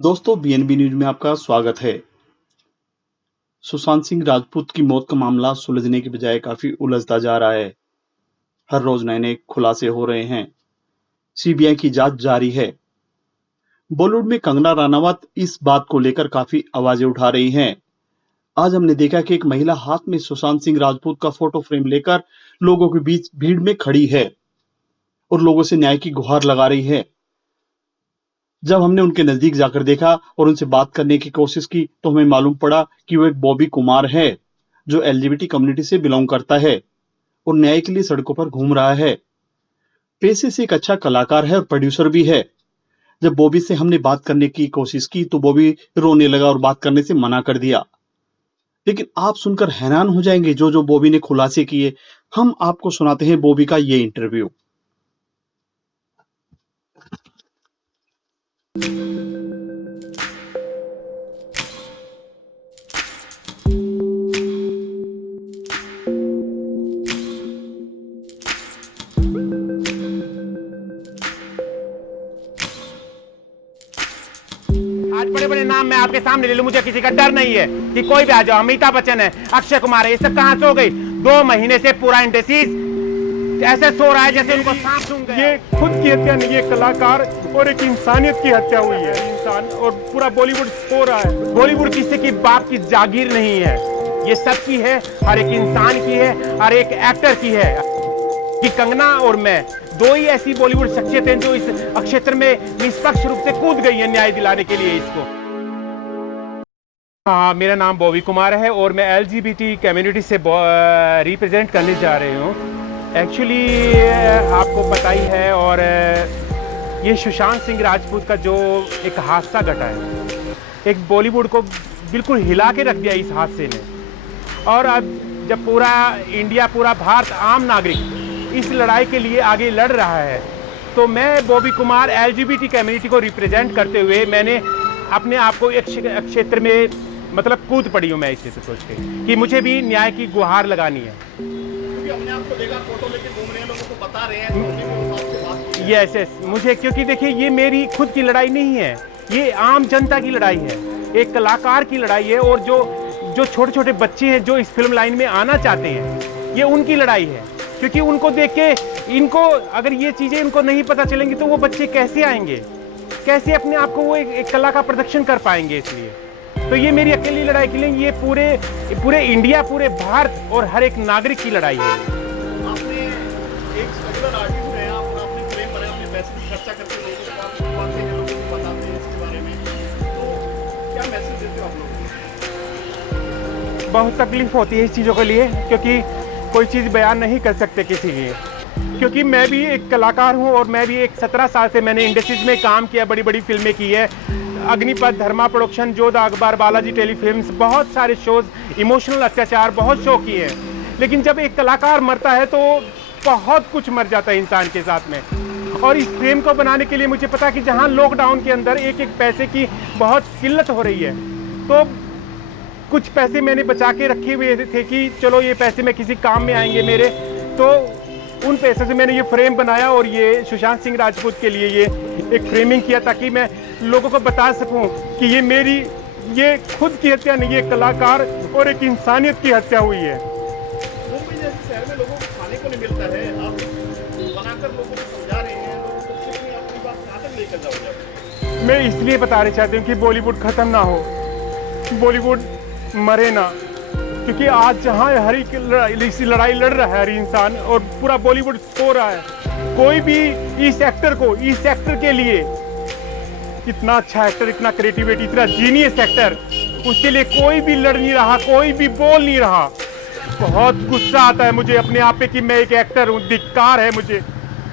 दोस्तों BNB news में आपका स्वागत है। सुशांत सिंह राजपूत की मौत का मामला सुलझने की बजाय काफी उलझता जा रहा है। हर रोज नए नए खुलासे हो रहे हैं। सीबीआई की जांच जारी है। बॉलीवुड में कंगना रनावत इस बात को लेकर काफी आवाजें उठा रही हैं। आज हमने देखा कि एक महिला हाथ में सुशांत सिंह राजपूत का फोटो फ्रेम लेकर लोगों के बीच भीड़ में खड़ी है और लोगों से न्याय की गुहार लगा रही है। जब हमने उनके नजदीक जाकर देखा और उनसे बात करने की कोशिश की तो हमें मालूम पड़ा कि वो एक बॉबी कुमार है जो एलजीबीटी कम्युनिटी से बिलोंग करता है और न्याय के लिए सड़कों पर घूम रहा है। पेशे से एक अच्छा कलाकार है और प्रोड्यूसर भी है। जब बॉबी से हमने बात करने की कोशिश की तो बॉबी रोने लगा और बात करने से मना कर दिया। लेकिन आप सुनकर हैरान हो जाएंगे जो जो बॉबी ने खुलासे किए। हम आपको सुनाते हैं बॉबी का ये इंटरव्यू। आज बड़े बड़े नाम मैं आपके सामने ले लूं, मुझे किसी का डर नहीं है कि कोई भी आ जाओ। अमिताभ बच्चन है, अक्षय कुमार है, ये सब कहां सो गई? 2 महीने से पूरा इंडस्ट्रीज ऐसे सो रहा है जैसे उनको सांप सूंघ गया। ये खुद की हत्या नहीं है, कलाकार और एक इंसानियत की हत्या हुई है। इंसान और पूरा बॉलीवुड सो रहा है। बॉलीवुड किसी की बाप की जागीर नहीं है, ये सबकी है, हर एक इंसान की है, हर एक एक्टर की है। कि कंगना और मैं 2 ही ऐसी बॉलीवुड शख्सियतें जो इस क्षेत्र में निष्पक्ष रूप से कूद गई है न्याय दिलाने के लिए इसको। हाँ, मेरा नाम बॉबी कुमार है और मैं एलजीबीटी कम्युनिटी से रिप्रेजेंट करने जा रही हूँ। एक्चुअली आपको पता ही है, और ये सुशांत सिंह राजपूत का जो एक हादसा घटा है, एक बॉलीवुड को बिल्कुल हिला के रख दिया इस हादसे ने। और अब जब पूरा इंडिया, पूरा भारत आम नागरिक इस लड़ाई के लिए आगे लड़ रहा है, तो मैं बॉबी कुमार एलजीबीटी कम्युनिटी को रिप्रेजेंट करते हुए मैंने अपने आप को एक क्षेत्र में मतलब कूद पड़ी हूँ मैं इसे सोच के कि मुझे भी न्याय की गुहार लगानी है। क्योंकि हमने आपको देखा फोटो लेके घूम रहे हैं, लोगों को बता रहे हैं, तो हमने भी उस आपसे बात की है। यस, मुझे, क्योंकि देखिए ये मेरी खुद की लड़ाई नहीं है, ये आम जनता की लड़ाई है, एक कलाकार की लड़ाई है, और जो छोटे छोटे बच्चे हैं जो इस फिल्म लाइन में आना चाहते हैं, ये उनकी लड़ाई है। क्योंकि उनको देख के, इनको अगर ये चीज़ें इनको नहीं पता चलेंगी तो वो बच्चे कैसे आएंगे, कैसे अपने आप को वो एक कला का प्रदर्शन कर पाएंगे। इसलिए तो ये मेरी अकेली लड़ाई के लिए, ये पूरे इंडिया, पूरे भारत और हर एक नागरिक की लड़ाई है। आपने एक रेगुलर आर्टिस्ट हैं आप, और आपने फ्रेम बनाया, अपने पैसे की खर्चा करके लोगों को आप छुपाते हैं, लोगों को बताते हैं इसके बारे में, तो क्या मैसेज देते हो आप लोगों को? बहुत तकलीफ होती है इस चीज़ों के लिए, क्योंकि कोई चीज़ बयान नहीं कर सकते किसी की। क्योंकि मैं भी एक कलाकार हूँ और मैं भी एक 17 साल से मैंने इंडस्ट्रीज में काम किया, बड़ी बड़ी फिल्में की है, अग्निपथ, धर्मा प्रोडक्शन, जोधा अखबार, बालाजी टेलीफिल्म्स, बहुत सारे शोज, इमोशनल अत्याचार, बहुत शो किए हैं। लेकिन जब एक कलाकार मरता है तो बहुत कुछ मर जाता है इंसान के साथ में। और इस फ्रेम को बनाने के लिए मुझे पता कि जहाँ लॉकडाउन के अंदर एक एक पैसे की बहुत किल्लत हो रही है, तो कुछ पैसे मैंने बचा के रखे हुए थे कि चलो ये पैसे में किसी काम में आएंगे मेरे, तो उन पैसों से मैंने ये फ्रेम बनाया और ये सुशांत सिंह राजपूत के लिए ये एक फ्रेमिंग किया, ताकि मैं लोगों को बता सकूं कि ये खुद की हत्या नहीं है, कलाकार और एक इंसानियत की हत्या हुई है। मुंबई जैसे शहर में लोगों को खाने को नहीं मिलता है, आप बनाकर लोगों को समझा रहे हैं, लोगों को कितनी अपनी बात कहाँ तक लेकर जाओगे? मैं इसलिए बताना चाहती हूँ कि बॉलीवुड ख़त्म ना हो, बॉलीवुड मरे ना। क्योंकि आज जहाँ हर एक लड़ाई लड़ रहा है हर इंसान, और पूरा बॉलीवुड सो रहा है, कोई भी इस एक्टर के लिए, इतना अच्छा एक्टर, इतना क्रिएटिविटी, इतना जीनियस एक्टर, उसके लिए कोई भी लड़ नहीं रहा, कोई भी बोल नहीं रहा। बहुत गुस्सा आता है मुझे अपने आप पे कि मैं एक एक्टर हूँ, धिक्कार है मुझे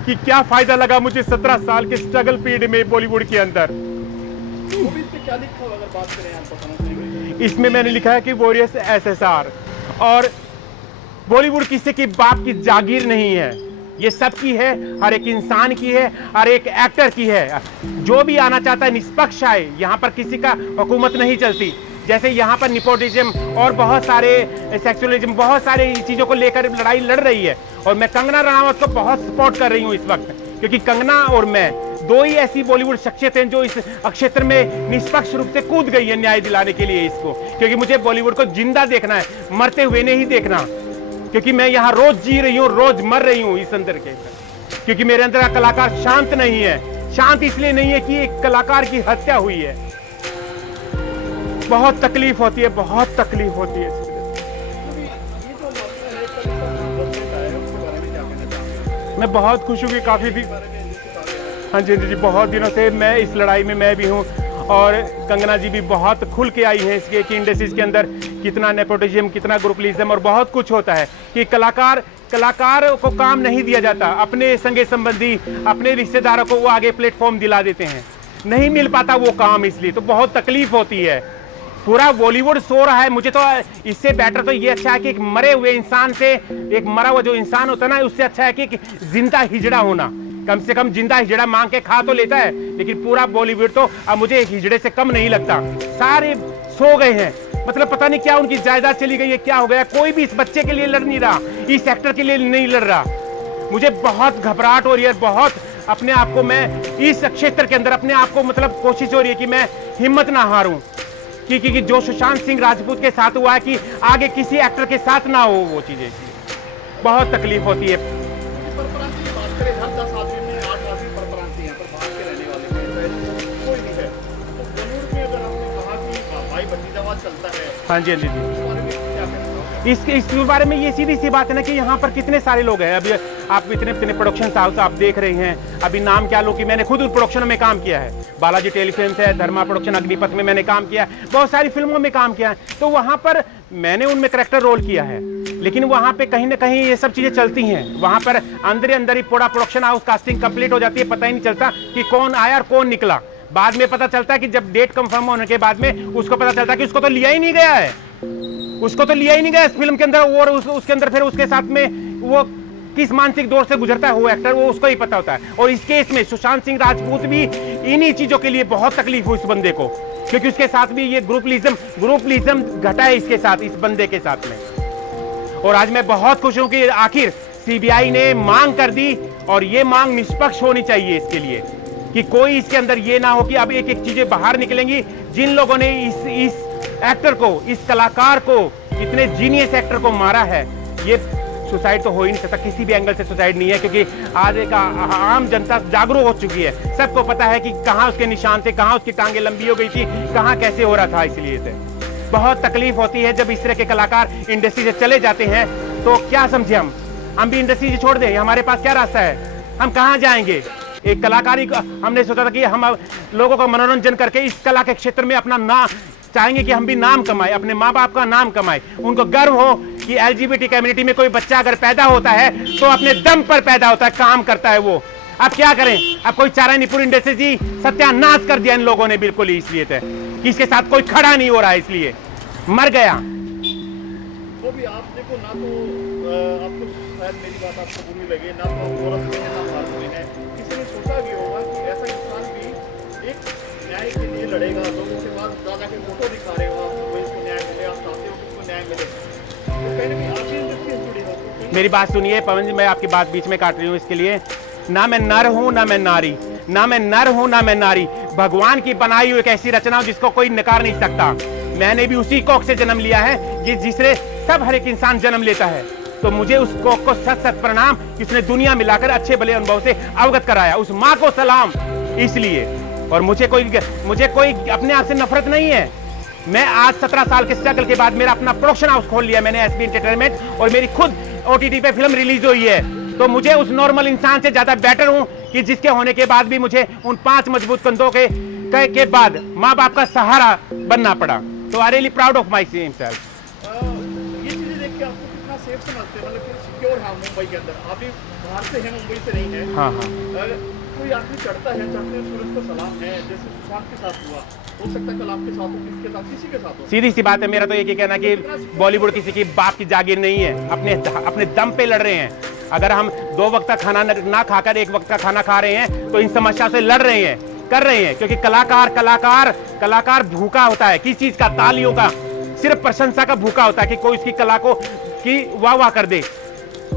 कि क्या फ़ायदा लगा मुझे 17 साल के स्ट्रगल पीरियड में बॉलीवुड के अंदर। मूवी पे क्या लिखा हो अगर बात करें आप बताना चाहेंगे? इसमें मैंने लिखा है कि वॉरियर्स एसएसआर, और बॉलीवुड किसी की बाप की जागीर नहीं है, ये सबकी है, हर एक इंसान की है, हर एक एक्टर की है। जो भी आना चाहता है निष्पक्ष आए, यहाँ पर किसी का हुकूमत नहीं चलती। जैसे यहाँ पर निपोटिज्म और बहुत सारे सेक्सुअलिज्म, बहुत सारे चीज़ों को लेकर लड़ाई लड़ रही है, और मैं कंगना रनावत को बहुत सपोर्ट कर रही हूँ इस वक्त, क्योंकि कंगना और मैं दो ही ऐसी बॉलीवुड शख्सियत हैं जो इस क्षेत्र में निष्पक्ष रूप से कूद गई है न्याय दिलाने के लिए इसको, क्योंकि मुझे बॉलीवुड को जिंदा देखना है, मरते हुए नहीं देखना, क्योंकि मैं यहाँ रोज जी रही हूँ, रोज मर रही हूँ इस अंदर के, क्योंकि मेरे अंदर का कलाकार शांत नहीं है। शांत इसलिए नहीं है कि एक कलाकार की हत्या हुई है। बहुत तकलीफ होती है, बहुत तकलीफ होती है। मैं बहुत खुश हूँ कि काफी भी, हाँ जी जी, बहुत दिनों से मैं इस लड़ाई में मैं भी हूँ, और कंगना जी भी बहुत खुल के आई है इसके कि इंडस्ट्रीज के अंदर कितना नेपोटिज्म, कितना ग्रुपलिज्म और बहुत कुछ होता है कि कलाकार को काम नहीं दिया जाता, अपने संगे संबंधी, अपने रिश्तेदारों को वो आगे प्लेटफॉर्म दिला देते हैं, नहीं मिल पाता वो काम, इसलिए तो बहुत तकलीफ होती है। पूरा बॉलीवुड सो रहा है। मुझे तो इससे बेटर तो ये अच्छा है कि एक मरे हुए इंसान से, एक मरा हुआ जो इंसान होता है ना, उससे अच्छा है कि एक जिंदा हिजड़ा होना। कम से कम जिंदा हिजड़ा मांग के खा तो लेता है, लेकिन पूरा बॉलीवुड तो अब मुझे एक हिजड़े से कम नहीं लगता। सारे सो गए हैं, मतलब पता नहीं क्या उनकी जायदाद चली गई है, क्या हो गया। कोई भी इस बच्चे के लिए लड़ नहीं रहा, इस एक्टर के लिए नहीं लड़ रहा। मुझे बहुत घबराहट हो रही है, बहुत अपने आप को, मैं इस क्षेत्र के अंदर अपने आप को, मतलब कोशिश हो रही है कि मैं हिम्मत ना हारूं, कि जो सुशांत सिंह राजपूत के साथ हुआ है कि आगे किसी एक्टर के साथ ना हो वो चीजें। बहुत तकलीफ होती है। हाँ जी, हाँ जी, इसके बारे में ये सीधी सी बात है ना कि यहाँ पर कितने सारे लोग हैं। अभी आप इतने प्रोडक्शन हाउस आप देख रहे हैं, अभी नाम क्या लो कि मैंने खुद उन प्रोडक्शनों में काम किया है। बालाजी टेलीफिल्म्स है, धर्मा प्रोडक्शन, अग्निपथ में मैंने काम किया है, बहुत सारी फिल्मों में काम किया है। तो वहाँ पर मैंने उनमें करेक्टर रोल किया है, लेकिन वहाँ पे कहीं ना कहीं ये सब चीज़ें चलती हैं। वहाँ पर अंदर ही पूरा प्रोडक्शन हाउस कास्टिंग कंप्लीट हो जाती है, पता ही नहीं चलता कि कौन आया और कौन निकला। बाद में पता चलता है कि जब डेट कंफर्म होने के बाद में उसको पता चलता है कि उसको तो लिया ही नहीं गया है, उसको तो लिया ही नहीं गया इस फिल्म के अंदर। और उसके अंदर फिर उसके साथ में वो किस मानसिक दौर से गुजरता है वो एक्टर, वो उसको ही पता होता है। और इस केस में सुशांत सिंह राजपूत भी इन्हीं चीजों के लिए बहुत तकलीफ हुई इस बंदे को, क्योंकि उसके साथ भी ये ग्रुपलिज्म घटा है इसके साथ, इस बंदे के साथ में। और आज मैं बहुत खुश हूं कि आखिर सीबीआई ने मांग कर दी, और ये मांग निष्पक्ष होनी चाहिए इसके लिए, कि कोई इसके अंदर ये ना हो कि अब एक चीजें बाहर निकलेंगी। जिन लोगों ने इस एक्टर को, इस कलाकार को, इतने जीनियस एक्टर को मारा है, ये सुसाइड तो हो ही नहीं सकता, किसी भी एंगल से सुसाइड नहीं है, क्योंकि आज एक आम जनता जागरूक हो चुकी है। सबको पता है कि कहाँ उसके निशान थे, कहाँ उसकी टांगे लंबी हो गई थी, कहाँ कैसे हो रहा था। इसलिए से बहुत तकलीफ होती है जब इस तरह के कलाकार इंडस्ट्री से चले जाते हैं। तो क्या समझे हम भी इंडस्ट्री से छोड़ दें? हमारे पास क्या रास्ता है? हम कहाँ जाएंगे? एक कलाकारी हमने सोचा था कि हम लोगों का मनोरंजन करके इस कला के क्षेत्र में अपना नाम चाहेंगे कि हम भी नाम कमाएं, अपने माँ बाप का नाम कमाएं, उनको गर्व हो कि एलजीबीटी कम्युनिटी में कोई बच्चा अगर पैदा होता है तो अपने दम पर पैदा होता है, काम करता है वो। अब क्या करें, अब कोई चारा नहीं, पूरी इंडस्ट्री जी सत्यानाश कर दिया इन लोगों ने बिल्कुल ही, इसलिए थे कि इसके साथ कोई खड़ा नहीं हो रहा है, इसलिए मर गया। वो भी आप देखो ना, तो आपको शायद मेरी बात आपको बुरी लगे ना, तो औरत में है ना मर्द में है, किसी ने सोचा भी होगा कि ऐसा इंसान भी एक न्याय के लिए लड़ेगा, लोगों के पास दादा के फोटो दिखा रहे हो आप, तो इसको न्याय मिले, आप चाहते हो कि इसको न्याय मिले, तो कहीं ना कहीं आप इंडस्ट्री से जुड़े हो। मेरी बात सुनिए पवन जी, मैं आपकी बात बीच में काट रही हूँ इसके लिए। ना मैं नर हूँ ना मैं नारी, ना मैं नर हूँ ना मैं नारी, भगवान की बनाई हुई एक ऐसी रचना जिसको कोई नकार नहीं सकता। मैंने भी उसी कोख से जन्म लिया है जिससे सब हर एक इंसान जन्म लेता है। तो मुझे उस कोख को सत सत प्रणाम, जिसने दुनिया मिलाकर अच्छे भले अनुभव से अवगत कराया, उस माँ को सलाम। इसलिए और मुझे कोई अपने आप से नफरत नहीं है। मैं आज 17 साल के स्ट्रगल के बाद मेरा अपना प्रोडक्शन हाउस खोल लिया मैंने, एसपी एंटरटेनमेंट, और मेरी खुद ओटीटी पे फिल्म रिलीज हुई है। तो मुझे उस नॉर्मल इंसान से ज्यादा बेटर हूं कि जिसके होने के बाद भी मुझे उन 5 मजबूत कंधों के बाद माँ बाप का सहारा बनना पड़ा। तो I really proud of my same self. ये चीजें देख के आपको कितना सेफ समझते हैं, मतलब सिक्योर है मुंबई के अंदर? आप भी बाहर से हैं, मुंबई से नहीं है। हाँ हाँ, कोई आदमी चढ़ता है, चढ़ते सूरज को सलाम है, जैसे सुशांत के साथ हुआ, हो सकता है कल आपके साथ हो, किसके साथ, किसी के साथ हो। सीधी सी बात है, मेरा तो एक ही कहना कि बॉलीवुड किसी की बाप की जागीर नहीं है, अपने दम पे लड़ रहे हैं। अगर हम 2 वक्त का खाना ना खाकर 1 वक्त का खाना खा रहे हैं तो इन समस्या से लड़ रहे हैं, कर रहे हैं, क्योंकि कलाकार भूखा होता है। किस चीज का? तालियों का, सिर्फ प्रशंसा का भूखा होता है कि कोई उसकी कला को की वाह वाह कर दे।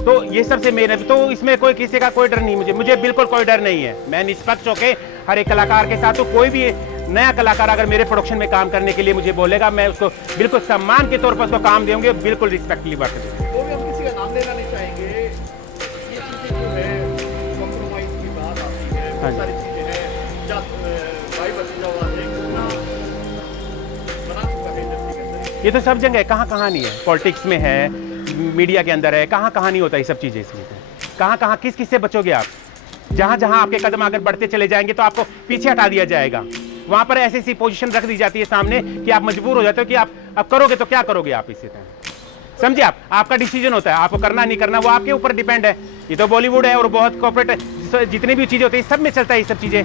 तो ये सबसे मेन है, तो इसमें कोई किसी का कोई डर नहीं, मुझे बिल्कुल कोई डर नहीं है। मैं निष्पक्ष होकर हर एक कलाकार के साथ, तो कोई भी नया कलाकार अगर मेरे प्रोडक्शन में काम करने के लिए मुझे बोलेगा, मैं उसको बिल्कुल सम्मान के तौर पर उसको काम देंगे, बिल्कुल रिस्पेक्टली वर्क देंगे। वो भी हम किसी का नाम लेना नहीं चाहेंगे, ये चीज़ें जो है कॉम्प्रोमाइज़ की बात आती है, बहुत सारी चीज़ें हैं, भाई भतीजावाद है, कितना बना चुका है इंडस्ट्री के अंदर। ये तो सब जगह है, कहाँ नहीं है, पॉलिटिक्स में है, मीडिया के अंदर है, कहाँ नहीं होता ये सब चीज़ें। इसमें कहाँ किस से बचोगे आप? जहाँ आपके कदम अगर बढ़ते चले जाएंगे तो आपको पीछे हटा दिया जाएगा। वहाँ पर ऐसी पोजीशन रख दी जाती है सामने कि आप मजबूर हो जाते हो कि आप अब करोगे तो क्या करोगे आप इसी तरह। समझिए, आपका डिसीजन होता है, आपको करना नहीं करना वो आपके ऊपर डिपेंड है। ये तो बॉलीवुड है और बहुत कॉर्पोरेट जितनी भी चीज़ें होती है सब में चलता है, ये सब चीज़ें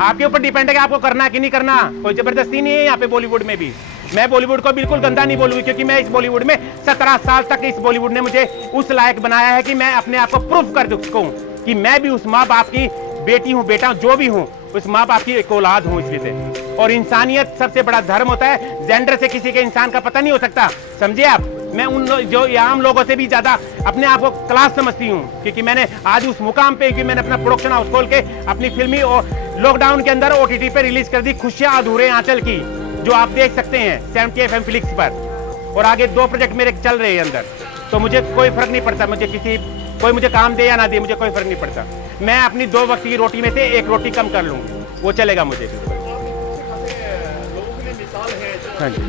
आपके ऊपर डिपेंड है कि आपको करना कि नहीं करना। कोई जबरदस्ती नहीं है यहाँ पे बॉलीवुड में भी। मैं बॉलीवुड को बिल्कुल गंदा नहीं बोलूंगी, क्योंकि मैं इस बॉलीवुड में 17 साल तक इस बॉलीवुड ने मुझे उस लायक बनाया है कि मैं अपने आप को प्रूफ कर सकूं कि मैं भी उस माँ बाप की बेटी हूँ, बेटा जो भी हूँ, उस माँ बाप की एक औलाद हूँ इसलिए से। और इंसानियत सबसे बड़ा धर्म होता है, जेंडर से किसी के इंसान का पता नहीं हो सकता, समझिए आप। मैं उन जो आम लोगों से भी ज्यादा अपने आप को क्लास समझती हूँ, क्योंकि मैंने आज उस मुकाम पे कि मैंने अपना प्रोडक्शन हाउस खोल के अपनी फिल्मी और लॉकडाउन के अंदर OTT पे रिलीज कर दी खुशियां अधूरे आंचल की, जो आप देख सकते हैं 70 FM फ्लिक्स पर। और आगे 2 प्रोजेक्ट मेरे चल रहे हैं अंदर, तो मुझे कोई फर्क नहीं पड़ता, कोई मुझे काम दे या ना दे, मुझे कोई फर्क नहीं पड़ता। मैं अपनी 2 वक्त की रोटी में से 1 रोटी कम कर लूँ, वो चलेगा मुझे। लोगों के लिए मिसाल है, हाँ जी,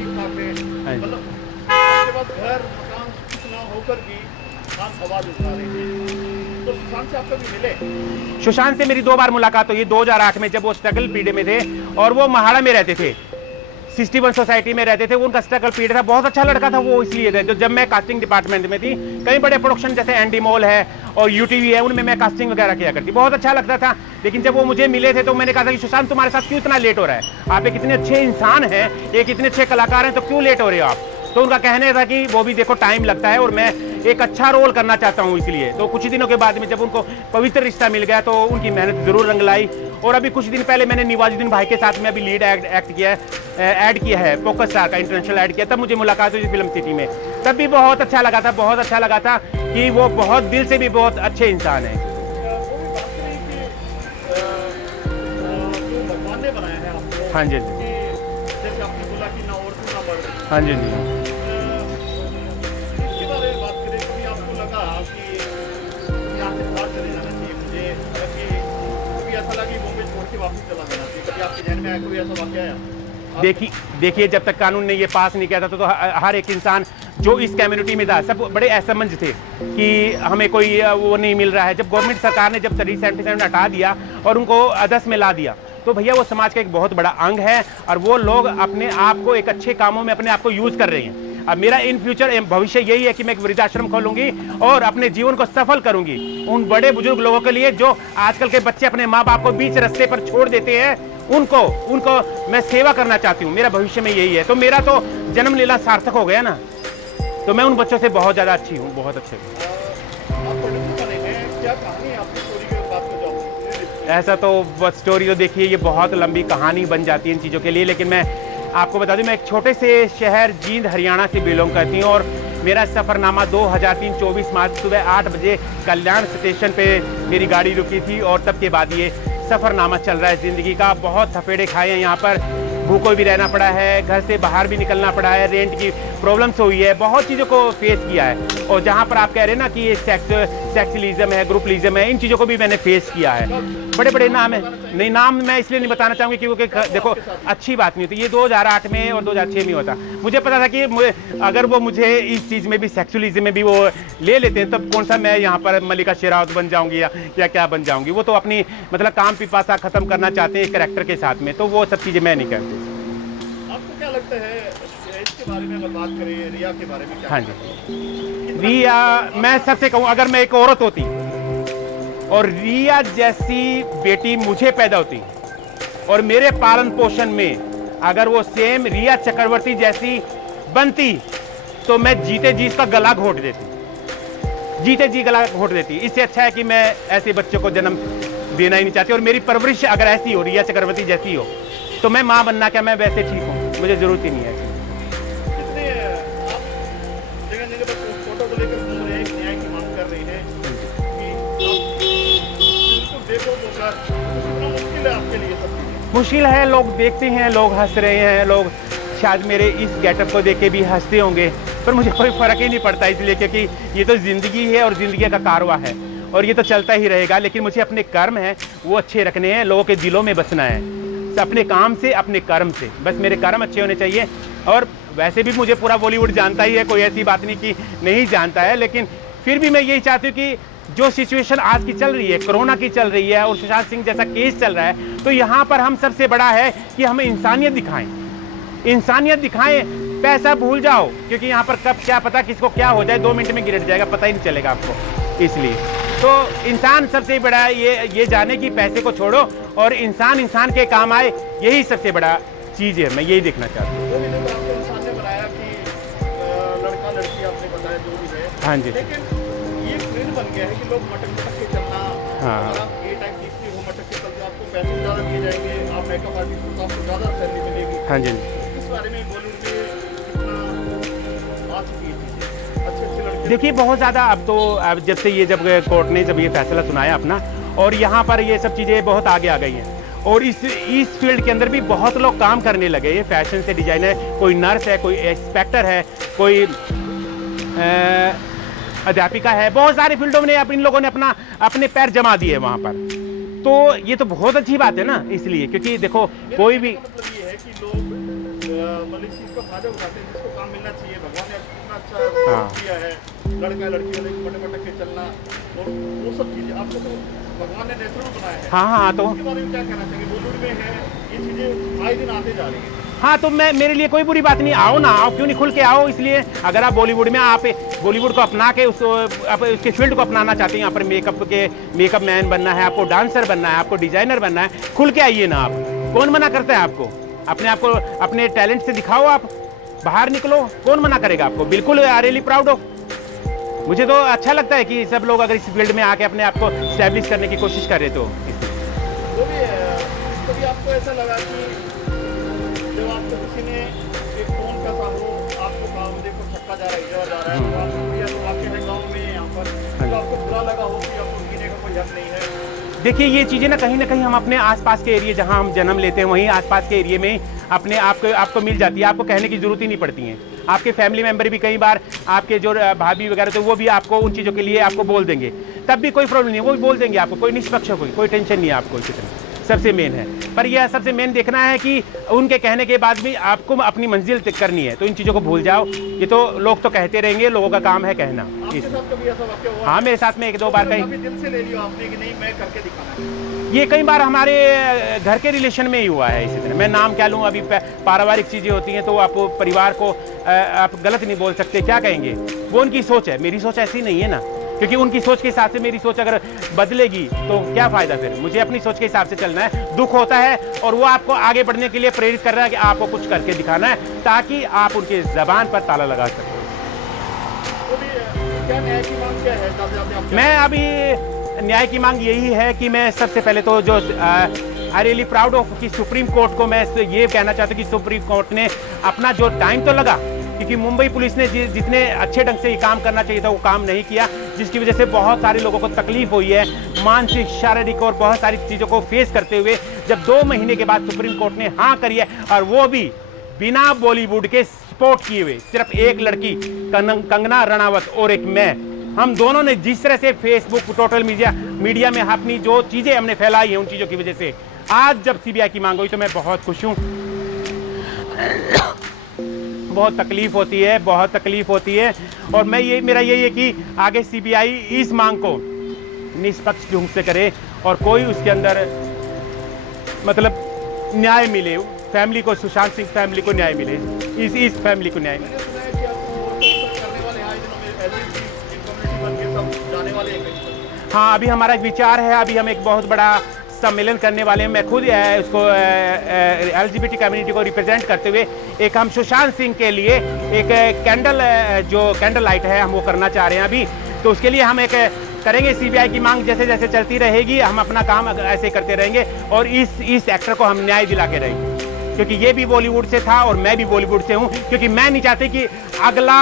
मतलब आपके पास घर मकान कुछ ना होकर भी आप आवाज उठा रहे हैं, तो सुशांत से आप कभी मिले? सुशांत से मेरी 2 बार मुलाकात हुई, 2008 में जब वो स्ट्रगल पीरियड में थे और वो महाड़ा में रहते थे, 61 सोसाइटी में रहते थे। उनका स्ट्रगल पीरियड था, बहुत अच्छा लड़का था वो, इसलिए थे। तो जब मैं कास्टिंग डिपार्टमेंट में थी, कई बड़े प्रोडक्शन जैसे एंडी मॉल है और UTV है, उनमें मैं कास्टिंग वगैरह किया करती, बहुत अच्छा लगता था। लेकिन जब वो मुझे मिले थे तो मैंने कहा था कि सुशांत तुम्हारे साथ क्यों इतना लेट हो रहा है, आप एक इतने अच्छे इंसान हैं, एक इतने अच्छे कलाकार हैं, तो क्यों लेट हो रहे हो आप? तो उनका कहने था कि वो भी देखो टाइम लगता है और मैं एक अच्छा रोल करना चाहता हूँ इसलिए। तो कुछ दिनों के बाद में जब उनको पवित्र रिश्ता मिल गया तो उनकी मेहनत जरूर रंग लाई। और अभी कुछ दिन पहले मैंने निवाजुद्दीन भाई के साथ में अभी लीड एक्ट किया है, ऐड किया है, फोकस स्टार का इंटरनेशनल ऐड किया, तब मुझे मुलाकात हुई फिल्म सिटी में, तब भी बहुत अच्छा लगा था, बहुत अच्छा लगा था कि वो बहुत दिल से भी बहुत अच्छे इंसान है। भगवान ने बनाया है आपको, हाँ जी, जैसे आपने बोला कि ना औरत ना मर्द, हाँ जी। इसके बारे में बात करें, कभी आपको लगा कि यहाँ से बाहर चले जाना चाहिए मुझे, कभी ऐसा लगा कि मुंबई छोड़ के वापस चला जाना चाहिए, कभी आपके ध्यान में आया, कोई ऐसा वाकया आया? देखिए जब तक कानून ने ये पास नहीं किया था तो हर एक इंसान जो इस कम्युनिटी में था सब बड़े असमंज थे कि हमें कोई वो नहीं मिल रहा है। जब गवर्नमेंट सरकार ने जब 377 हटा दिया और उनको अदस में ला दिया, तो भैया वो समाज का एक बहुत बड़ा अंग है और वो लोग अपने आप को एक अच्छे कामों में अपने आप को यूज कर रहे हैं। अब मेरा इन फ्यूचर भविष्य यही है कि मैं एक वृद्धाश्रम खोलूंगी और अपने जीवन को सफल करूंगी उन बड़े बुजुर्ग लोगों के लिए जो आजकल के बच्चे अपने माँ बाप को बीच रास्ते पर छोड़ देते हैं, उनको मैं सेवा करना चाहती हूँ। मेरा भविष्य में यही है। तो मेरा तो जन्म लीला सार्थक हो गया ना, तो मैं उन बच्चों से बहुत ज़्यादा अच्छी हूँ, बहुत अच्छे हूँ। ऐसा तो बस स्टोरी तो देखिए ये बहुत लंबी कहानी बन जाती है इन चीज़ों के लिए, लेकिन मैं आपको बता दूं मैं एक छोटे से शहर जींद हरियाणा से बिलोंग करती हूँ और मेरा सफ़रनामा 2003 24 मार्च सुबह 8 बजे कल्याण स्टेशन पे मेरी गाड़ी रुकी थी और तब के बाद ये सफ़रनामा चल रहा है ज़िंदगी का। बहुत थपेड़े खाए हैं यहाँ पर, भूखों भी रहना पड़ा है, घर से बाहर भी निकलना पड़ा है, रेंट की प्रॉब्लम्स हुई है, बहुत चीज़ों को फेस किया है। और जहाँ पर आप कह रहे हैं ना कि ये सेक्सुअलिज्म है, ग्रुपलिज्म है, इन चीज़ों को भी मैंने फेस किया है। बड़े बड़े नाम है, नहीं नाम मैं इसलिए नहीं बताना चाहूँगी क्योंकि देखो अच्छी बात नहीं होती। ये 2008 में और 2006 में होता। मुझे पता था कि अगर वो मुझे इस चीज़ में भी सेक्सुअलिज्म में भी वो ले लेते हैं तब कौन सा मैं यहाँ पर मल्लिका शेरावत बन जाऊँगी या क्या बन जाऊँगी। वो तो अपनी मतलब काम पिपासा ख़त्म करना चाहते हैं कैरेक्टर के साथ में, तो वो सब चीज़ें मैं नहीं करती। आपको क्या लगता है इसके बारे में अगर बात करें रिया के बारे में? हाँ जी, रिया मैं सबसे कहूँ अगर मैं एक औरत होती और रिया जैसी बेटी मुझे पैदा होती और मेरे पालन पोषण में अगर वो सेम रिया चक्रवर्ती जैसी बनती तो मैं जीते जी इसका गला घोट देती, जीते जी गला घोट देती। इससे अच्छा है कि मैं ऐसे बच्चों को जन्म देना ही नहीं चाहती और मेरी परवरिश अगर ऐसी हो, रिया चक्रवर्ती जैसी हो, तो मैं माँ बनना क्या, मैं वैसे ठीक हूँ, मुझे जरूरत ही नहीं है। कितने आप जगह जगह पर फोटो को लेकर घूम रहे हैं, न्याय की मांग कर रहे हैं, मुश्किल है, लोग देखते हैं, लोग हंस रहे हैं, लोग शायद मेरे इस गेटअप को देख के भी हंसते होंगे, पर मुझे कोई फ़र्क ही नहीं पड़ता, इसलिए क्योंकि ये तो ज़िंदगी है और ज़िंदगी का कारवां है और ये तो चलता ही रहेगा। लेकिन मुझे अपने कर्म हैं वो अच्छे रखने हैं, लोगों के दिलों में बसना है, अपने काम से, अपने कर्म से, बस मेरे कर्म अच्छे होने चाहिए। और वैसे भी मुझे पूरा बॉलीवुड जानता ही है, कोई ऐसी बात नहीं कि नहीं जानता है, लेकिन फिर भी मैं यही चाहती हूँ कि जो सिचुएशन आज की चल रही है, कोरोना की चल रही है और सुशांत सिंह जैसा केस चल रहा है, तो यहाँ पर हम सबसे बड़ा है कि हमें इंसानियत दिखाएं, इंसानियत दिखाएं, पैसा भूल जाओ, क्योंकि यहाँ पर कब क्या पता किसको क्या हो जाए, 2 मिनट में गिर जाएगा, पता ही नहीं चलेगा आपको। इसलिए तो इंसान सबसे बड़ा है, ये जाने की पैसे को छोड़ो और इंसान के काम आए, यही सबसे बड़ा चीज़ है, मैं यही देखना चाहता हूँ। वो भी देखो आपको इंसान ने बनाया कि लड़का लड़की आपने बताया जो भी है, हाँ जी, लेकिन ये ट्रेंड बन गया है कि लोग मटक के चलना, हाँ। अगर आप ए टाइप दिखते हो मटक के चलते आपको पैसे ज़्यादा दिए जाएंगे, आप मेकअप आर्टिस्ट हो तो आपको ज़्यादा सैलरी मिलेगी। हाँ जी। इस बारे में बॉलीवुड में कितना आ चुकी है चीज़ें, अच्छे लड़के। देखिए बहुत ज़्यादा अब जब से ये जब कोर्ट ने जब ये फैसला सुनाया अपना, और यहाँ पर ये सब चीज़ें बहुत आगे आ गई हैं और इस फील्ड के अंदर भी बहुत लोग काम करने लगे हैं, फैशन से डिजाइनर, कोई नर्स है, कोई इंस्पेक्टर है, कोई अध्यापिका है, बहुत सारे फील्डों में इन लोगों ने अपने पैर जमा दिए वहाँ पर। तो ये तो बहुत अच्छी बात है ना, इसलिए क्योंकि देखो कोई भी मतलब ये है कि लोग मतलब इस चीज़ का फायदा उठाते हैं, जिसको काम मिलना चाहिए, भगवान ने इतना अच्छा किया है, लड़का लड़की वाले मटक के चलना और वो सब चीज़ें आपको तो भगवान ने नेचुरल बनाया है। हाँ तो इसके बारे में क्या कहना चाहिए, बॉलीवुड में है ये चीज़ें आए दिन आते जा रही हैं। हाँ, तो मेरे लिए कोई बुरी बात नहीं, आओ ना, आओ, क्यों नहीं, खुल के आओ। इसलिए अगर आप बॉलीवुड में आप बॉलीवुड को अपना के उसके फील्ड को अपनाना चाहते हैं, यहाँ पर मेकअप मैन बनना है, आपको डांसर बनना है, आपको डिजाइनर बनना है, खुल के आइए ना। आप कौन मना करता है आपको? अपने आप को अपने टैलेंट से दिखाओ, आप बाहर निकलो, कौन मना करेगा आपको? बिल्कुल, आई रियली प्राउड ऑफ। मुझे तो अच्छा लगता है कि सब लोग अगर इस फील्ड में आके अपने आप को स्टैब्लिश करने की कोशिश कर रहे तो वो भी कभी आपको ऐसा लगा कि जब आपको किसी ने एक फोन का सा हो, आपको कहा देखो छक्का जा रहा है, इधर जा रहा है, तो आपको या तो आपके है गाँव में यहाँ पर, तो आपको बुरा लगा हो कि आपको जीने का कोई हक नहीं है? देखिए ये चीज़ें ना कहीं हम अपने आसपास के एरिया जहाँ हम जन्म लेते हैं वहीं आसपास के एरिया में अपने आपको मिल जाती है, आपको कहने की ज़रूरत ही नहीं पड़ती है। आपके फैमिली मेंबर भी कई बार आपके जो भाभी वगैरह तो वो भी आपको उन चीज़ों के लिए आपको बोल देंगे, तब भी कोई प्रॉब्लम नहीं है, वो भी बोल देंगे आपको, कोई निष्पक्ष कोई टेंशन नहीं है आपको। कितना सबसे मेन है, पर यह सबसे मेन देखना है कि उनके कहने के बाद भी आपको अपनी मंजिल तय करनी है, तो इन चीज़ों को भूल जाओ। ये तो लोग तो कहते रहेंगे, लोगों का काम है कहना। आपके साथ कभी ऐसा वाक़या हुआ? हाँ, मेरे साथ में 1-2 बार कहीं दिल से ले लिया आपने कि नहीं मैं करके दिखाना है? ये कई बार हमारे घर के रिलेशन में ही हुआ है। इसी तरह मैं नाम क्या लूँ, अभी पारिवारिक चीज़ें होती हैं तो आप परिवार को आप गलत नहीं बोल सकते, क्या कहेंगे, वो उनकी सोच है, मेरी सोच ऐसी नहीं है ना, क्योंकि उनकी सोच के हिसाब से मेरी सोच अगर बदलेगी तो क्या फ़ायदा फिर। मुझे अपनी सोच के हिसाब से चलना है, दुख होता है और वो आपको आगे बढ़ने के लिए प्रेरित कर रहा है कि आपको कुछ करके दिखाना है ताकि आप उनके ज़बान पर ताला लगा सकें। क्या न्याय की मांग क्या है? मैं अभी न्याय की मांग यही है कि मैं सबसे पहले तो जो आई रियली प्राउड ऑफ कि सुप्रीम कोर्ट को मैं ये कहना चाहता हूँ कि सुप्रीम कोर्ट ने अपना जो टाइम तो लगा, क्योंकि मुंबई पुलिस ने जितने अच्छे ढंग से ये काम करना चाहिए था वो काम नहीं किया, जिसकी वजह से बहुत सारे लोगों को तकलीफ हुई है, मानसिक, शारीरिक और बहुत सारी चीज़ों को फेस करते हुए जब 2 महीने के बाद सुप्रीम कोर्ट ने हाँ करी है, और वो भी बिना बॉलीवुड के सपोर्ट किए हुए, सिर्फ एक लड़की कंगना रनावत और एक मैं, हम दोनों ने जिस तरह से फेसबुक टोटल मीडिया में अपनी जो चीज़ें हमने फैलाई हैं, उन चीज़ों की वजह से आज जब सीबीआई की मांग हुई तो मैं बहुत खुश हूँ। बहुत तकलीफ होती है और मेरा यही है कि आगे सीबीआई इस मांग को निष्पक्ष ढंग से करे और कोई उसके अंदर मतलब न्याय मिले, फैमिली को, सुशांत सिंह फैमिली को न्याय मिले, इस फैमिली को न्याय मिले। हाँ, अभी हमारा एक विचार है, अभी हम एक बहुत बड़ा सम्मेलन करने वाले हैं। मैं खुद उसको LGBT कम्युनिटी को रिप्रेजेंट करते हुए एक हम सुशांत सिंह के लिए एक कैंडल लाइट है, हम वो करना चाह रहे हैं अभी। तो उसके लिए हम एक करेंगे, सीबीआई की मांग जैसे जैसे चलती रहेगी हम अपना काम ऐसे करते रहेंगे और इस एक्टर को हम न्याय दिला के रहेंगे, क्योंकि ये भी बॉलीवुड से था और मैं भी बॉलीवुड से हूँ, क्योंकि मैं नहीं चाहती कि अगला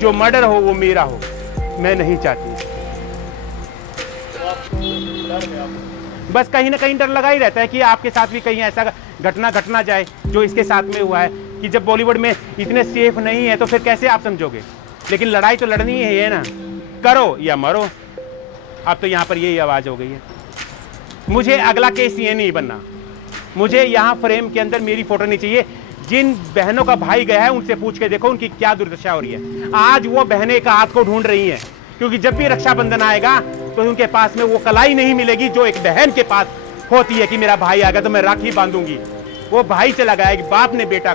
जो मर्डर हो वो मेरा हो, मैं नहीं चाहती। बस कहीं ना कहीं डर लगा ही रहता है कि आपके साथ भी कहीं ऐसा घटना घट ना जाए जो इसके साथ में हुआ है, कि जब बॉलीवुड में इतने सेफ नहीं है तो फिर कैसे आप समझोगे। लेकिन लड़ाई तो लड़नी ही है ना, करो या मरो। अब तो यहाँ पर यही आवाज़ हो गई है। मुझे अगला केस ये नहीं बनना, मुझे यहाँ फ्रेम के अंदर मेरी फोटो नहीं चाहिए। जिन बहनों का भाई गया है उनसे पूछ के देखो उनकी क्या दुर्दशा हो रही है। आज वो बहनें एक हाथ को ढूंढ रही हैं, क्योंकि जब भी रक्षाबंधन आएगा तो उनके पास में वो कलाई नहीं मिलेगी जो एक बहन के पास होती है कि मेरा भाई आ गया तो मैं राखी बांधूंगी। वो भाई चला गया, एक बाप ने बेटा